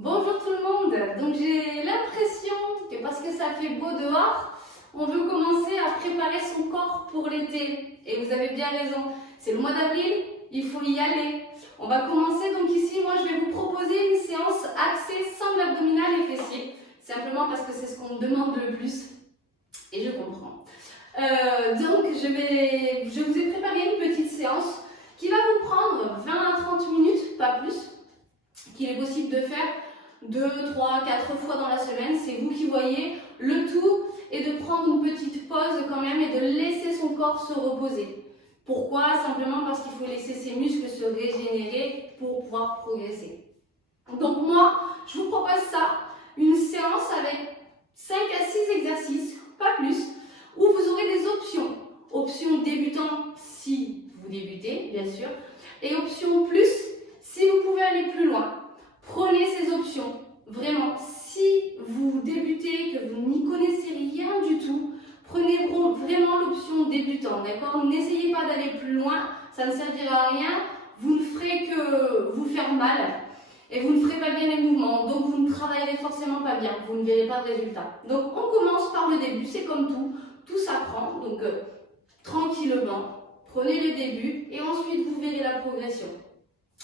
Bonjour tout le monde. Donc j'ai l'impression que parce que ça fait beau dehors, on veut commencer à préparer son corps pour l'été. Et vous avez bien raison, c'est le mois d'avril, il faut y aller. On va commencer donc ici, moi je vais vous proposer une séance axée sangle abdominale et fessiers. Simplement parce que c'est ce qu'on me demande le plus. Et je comprends. Donc je vous ai préparé une petite séance qui va vous prendre 20 à 30 minutes, pas plus, qu'il est possible de faire 2, 3, 4 fois dans la semaine, c'est vous qui voyez. Le tout est de prendre une petite pause quand même et de laisser son corps se reposer. Pourquoi? Simplement parce qu'il faut laisser ses muscles se régénérer pour pouvoir progresser. Donc moi, je vous propose ça, une séance avec 5 à 6 exercices, pas plus, où vous aurez des options. Option débutant si vous débutez, bien sûr, et option plus si vous pouvez aller plus loin. Prenez ces options. Vraiment, si vous débutez, que vous n'y connaissez rien du tout, prenez vraiment l'option débutant, d'accord? N'essayez pas d'aller plus loin, ça ne servira à rien. Vous ne ferez que vous faire mal et vous ne ferez pas bien les mouvements. Donc, vous ne travaillerez forcément pas bien, vous ne verrez pas de résultat. Donc, on commence par le début, c'est comme tout s'apprend. Donc, tranquillement, prenez le début et ensuite vous verrez la progression.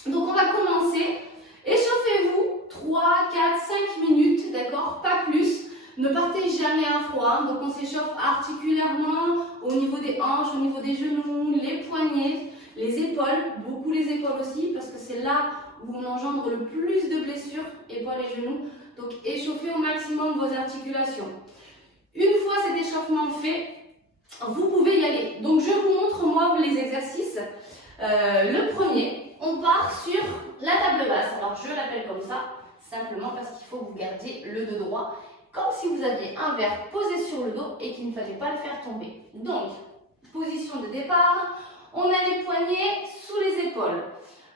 Donc, on va commencer. Échauffez-vous 3, 4, 5 minutes, d'accord? Pas plus. Ne partez jamais à froid. Donc, on s'échauffe articulairement au niveau des hanches, au niveau des genoux, les poignets, les épaules, beaucoup les épaules aussi, parce que c'est là où on engendre le plus de blessures, épaules et genoux. Donc, échauffez au maximum vos articulations. Une fois cet échauffement fait, vous pouvez y aller. Donc, je vous montre, moi, les exercices. Le premier, on part sur la table basse. Alors, je l'appelle comme ça, simplement parce qu'il faut que vous gardiez le dos droit, comme si vous aviez un verre posé sur le dos et qu'il ne fallait pas le faire tomber. Donc, position de départ, on a les poignets sous les épaules.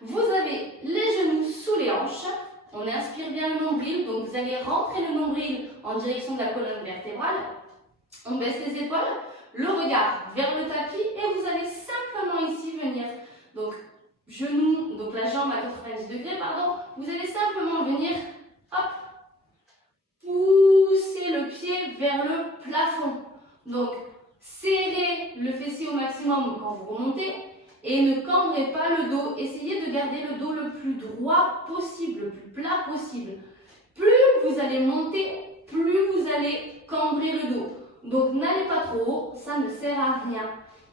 Vous avez les genoux sous les hanches. On inspire bien le nombril, donc vous allez rentrer le nombril en direction de la colonne vertébrale. On baisse les épaules, le regard vers le tapis et vous allez simplement ici venir. Donc, genou, donc la jambe à 90 degrés, pardon. Vous allez simplement venir, hop, pousser le pied vers le plafond. Donc, serrez le fessier au maximum quand vous remontez et ne cambrez pas le dos. Essayez de garder le dos le plus droit possible, le plus plat possible. Plus vous allez monter, plus vous allez cambrer le dos. Donc, n'allez pas trop haut, ça ne sert à rien.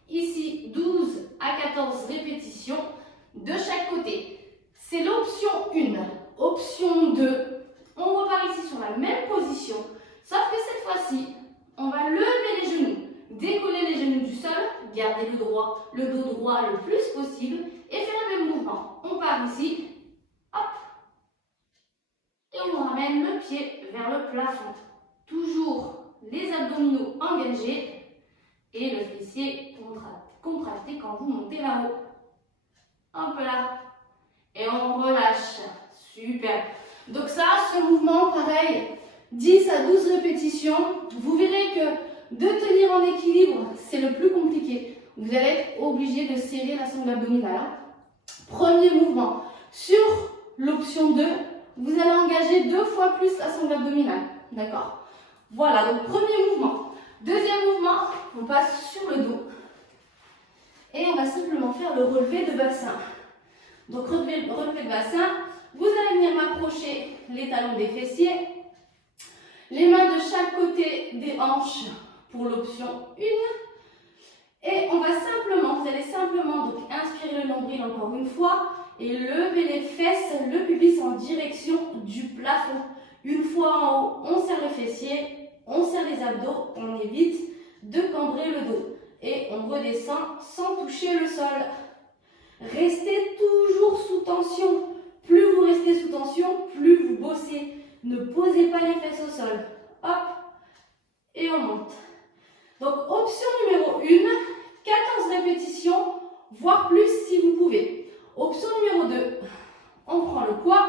Ici, 12 à 14 répétitions de chaque côté. C'est l'option 1. Option 2, on repart ici sur la même position, sauf que cette fois-ci, on va lever les genoux, décoller les genoux du sol, garder le dos droit le plus possible et faire le même mouvement. On part ici, hop, et on ramène le pied vers le plafond. Toujours les abdominaux engagés et le fessier contracté quand vous montez là-haut. Hop là. Et on relâche. Super. Donc ça, ce mouvement, pareil, 10 à 12 répétitions. Vous verrez que de tenir en équilibre, c'est le plus compliqué. Vous allez être obligé de serrer la sangle abdominale. Premier mouvement. Sur l'option 2, vous allez engager 2 fois plus la sangle abdominale. D'accord? Voilà, donc premier mouvement. Deuxième mouvement, on passe sur le dos. Et on va simplement faire le relevé de bassin. Donc relevé de bassin, vous allez venir m'approcher les talons des fessiers. Les mains de chaque côté des hanches pour l'option 1. Et on va simplement, vous allez simplement donc inspirer le nombril encore une fois et lever les fesses, le pubis en direction du plafond. Une fois en haut, on serre le fessier, on serre les abdos, on évite de cambrer le dos. Et on redescend sans toucher le sol. Restez toujours sous tension. Plus vous restez sous tension, plus vous bossez. Ne posez pas les fesses au sol. Hop, et on monte. Donc, option numéro 1, 14 répétitions, voire plus si vous pouvez. Option numéro 2, on prend le poids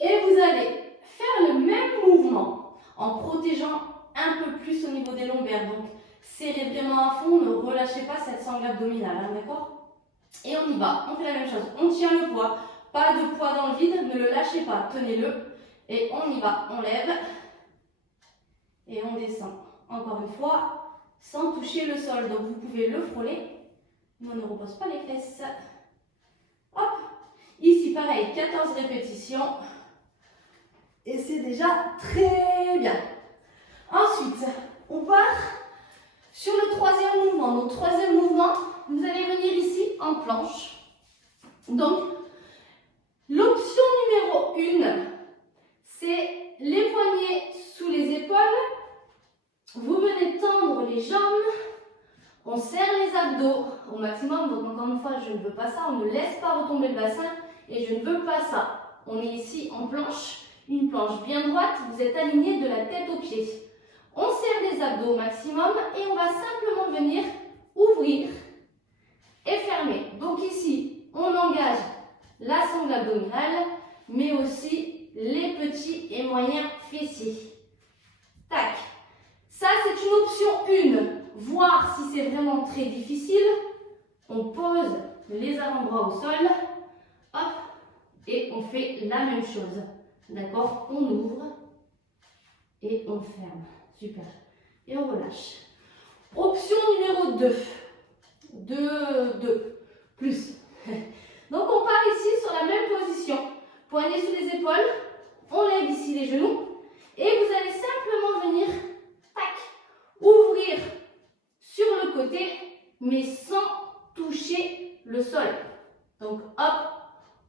et vous allez faire le même mouvement en protégeant un peu plus au niveau des lombaires. Donc, serrez vraiment à fond, ne relâchez pas cette sangle abdominale, hein, d'accord? Et on y va, on fait la même chose. On tient le poids, Pas de poids dans le vide, ne le lâchez pas, tenez-le. Et on y va, on lève et on descend. Encore une fois, sans toucher le sol. Donc vous pouvez le frôler, mais on ne repose pas les fesses. Hop, ici pareil, 14 répétitions. Et c'est déjà très bien. Ensuite, on part sur le troisième mouvement. Donc troisième mouvement, vous allez venir ici en planche. Donc, l'option numéro 1, c'est les poignets sous les épaules. Vous venez tendre les jambes. On serre les abdos au maximum. Donc encore une fois, je ne veux pas ça. On ne laisse pas retomber le bassin. Et je ne veux pas ça. On est ici en planche. Une planche bien droite. Vous êtes aligné de la tête aux pieds. On serre les abdos au maximum. Et on va simplement venir ouvrir et fermer. Donc ici, on engage la sangle abdominale, mais aussi les petits et moyens fessiers. Tac. Ça, c'est une option 1. Voir si c'est vraiment très difficile. On pose les avant-bras au sol. Hop. Et on fait la même chose. D'accord? On ouvre et on ferme. Super. Et on relâche. Option numéro 2. 2. Plus. Donc, on part ici sur la même position. Poignets sous les épaules. On lève ici les genoux. Et vous allez simplement venir, tac, ouvrir sur le côté, mais sans toucher le sol. Donc, hop,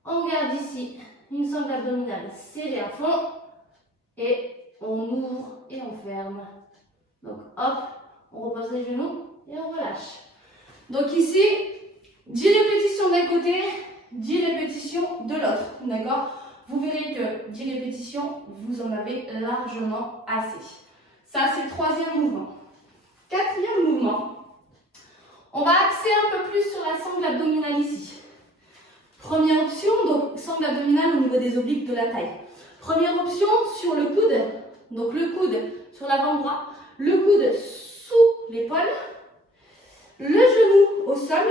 on garde ici une sangle abdominale serrée à fond. Et on ouvre et on ferme. Donc, hop, on repose les genoux et on relâche. Donc ici, 10 répétitions d'un côté, 10 répétitions de l'autre, d'accord? Vous verrez que 10 répétitions, vous en avez largement assez. Ça, c'est le troisième mouvement. Quatrième mouvement, on va axer un peu plus sur la sangle abdominale ici. Première option, donc sangle abdominale au niveau des obliques de la taille. Première option sur le coude, donc le coude sur l'avant-bras, le coude sous l'épaule, le genou au sol,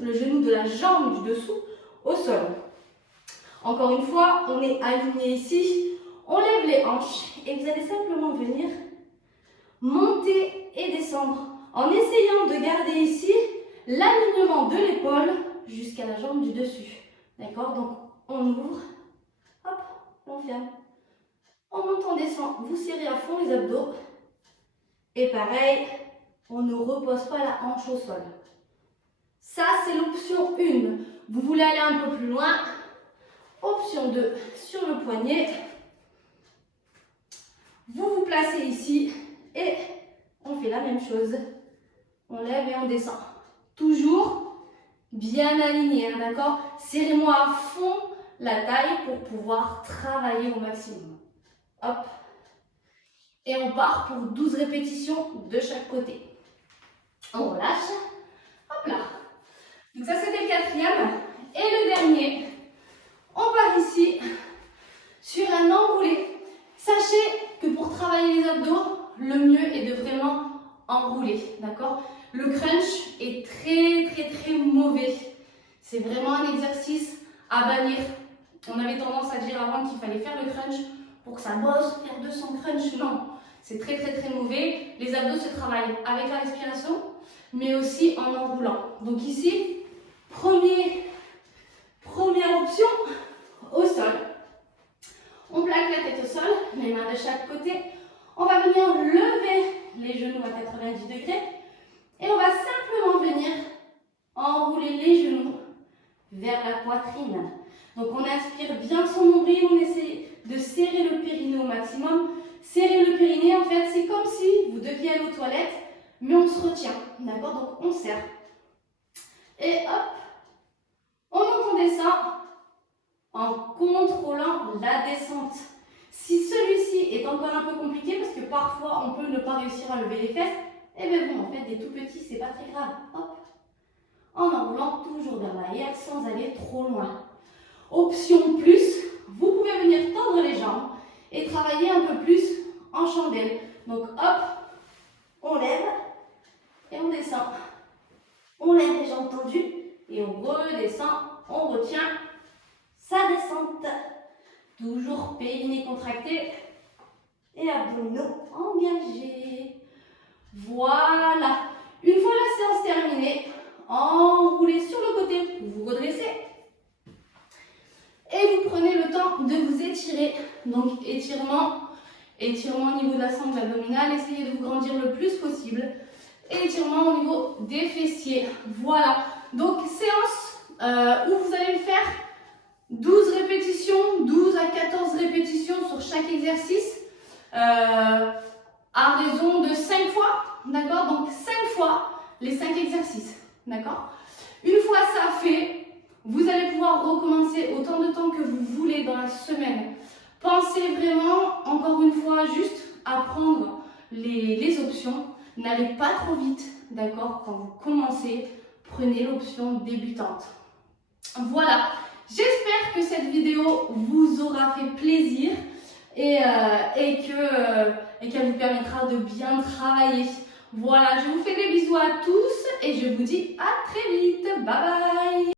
le genou de la jambe du dessous au sol. Encore une fois, on est aligné ici, on lève les hanches et vous allez simplement venir monter et descendre en essayant de garder ici l'alignement de l'épaule jusqu'à la jambe du dessus. D'accord? Donc on ouvre, hop, on ferme. On monte, on descend, vous serrez à fond les abdos. Et pareil, on ne repose pas la hanche au sol. Ça, c'est l'option 1. Vous voulez aller un peu plus loin. Option 2, sur le poignet. Vous vous placez ici et on fait la même chose. On lève et on descend. Toujours bien aligné, hein, d'accord? Serrez-moi à fond la taille pour pouvoir travailler au maximum. Hop. Et on part pour 12 répétitions de chaque côté. On relâche. Hop là. Donc ça, c'était le quatrième. Et le dernier, on part ici sur un enroulé. Sachez que pour travailler les abdos, le mieux est de vraiment enrouler. D'accord? Le crunch est très mauvais. C'est vraiment un exercice à bannir. On avait tendance à dire avant qu'il fallait faire le crunch pour que ça bosse, faire 200 crunch. Non, c'est très mauvais. Les abdos se travaillent avec la respiration, mais aussi en enroulant. Donc ici, première option, au sol. On plaque la tête au sol, les mains de chaque côté. On va venir lever les genoux à 90 degrés. Et on va simplement venir enrouler les genoux vers la poitrine. Donc on inspire bien son nombril, on essaie de serrer le périnée au maximum. Serrer le périnée, en fait, c'est comme si vous deviez aller aux toilettes, mais on se retient. D'accord? Donc on serre. Et hop, on monte, on descend en contrôlant la descente. Si celui-ci est encore un peu compliqué, parce que parfois on peut ne pas réussir à lever les fesses, eh bien bon, en fait, des tout petits, c'est pas très grave. Hop. En enroulant toujours vers l'arrière sans aller trop loin. Option plus, vous pouvez venir tendre les jambes et travailler un peu plus en chandelle. Donc hop, on lève et on descend. On lève les jambes tendues et on redescend, on retient. Ça ventre, périnée contracté et abdominaux engagés. Voilà. Une fois la séance terminée, enroulez sur le côté, vous vous redressez. Et vous prenez le temps de vous étirer. Donc étirement au niveau de la sangle abdominale. Essayez de vous grandir le plus possible. Et étirement au niveau des fessiers. Voilà. Donc séance où vous allez faire 12 répétitions, 12 à 14 répétitions sur chaque exercice. À raison de 5 fois. D'accord? Donc 5 fois les 5 exercices. D'accord? Une fois ça fait, vous allez pouvoir recommencer autant de temps que vous voulez dans la semaine. Pensez vraiment, encore une fois, juste à prendre les options. N'allez pas trop vite, d'accord? Quand vous commencez, prenez l'option débutante. Voilà, j'espère que cette vidéo vous aura fait plaisir et qu'elle vous permettra de bien travailler. Voilà, je vous fais des bisous à tous et je vous dis à très vite. Bye bye!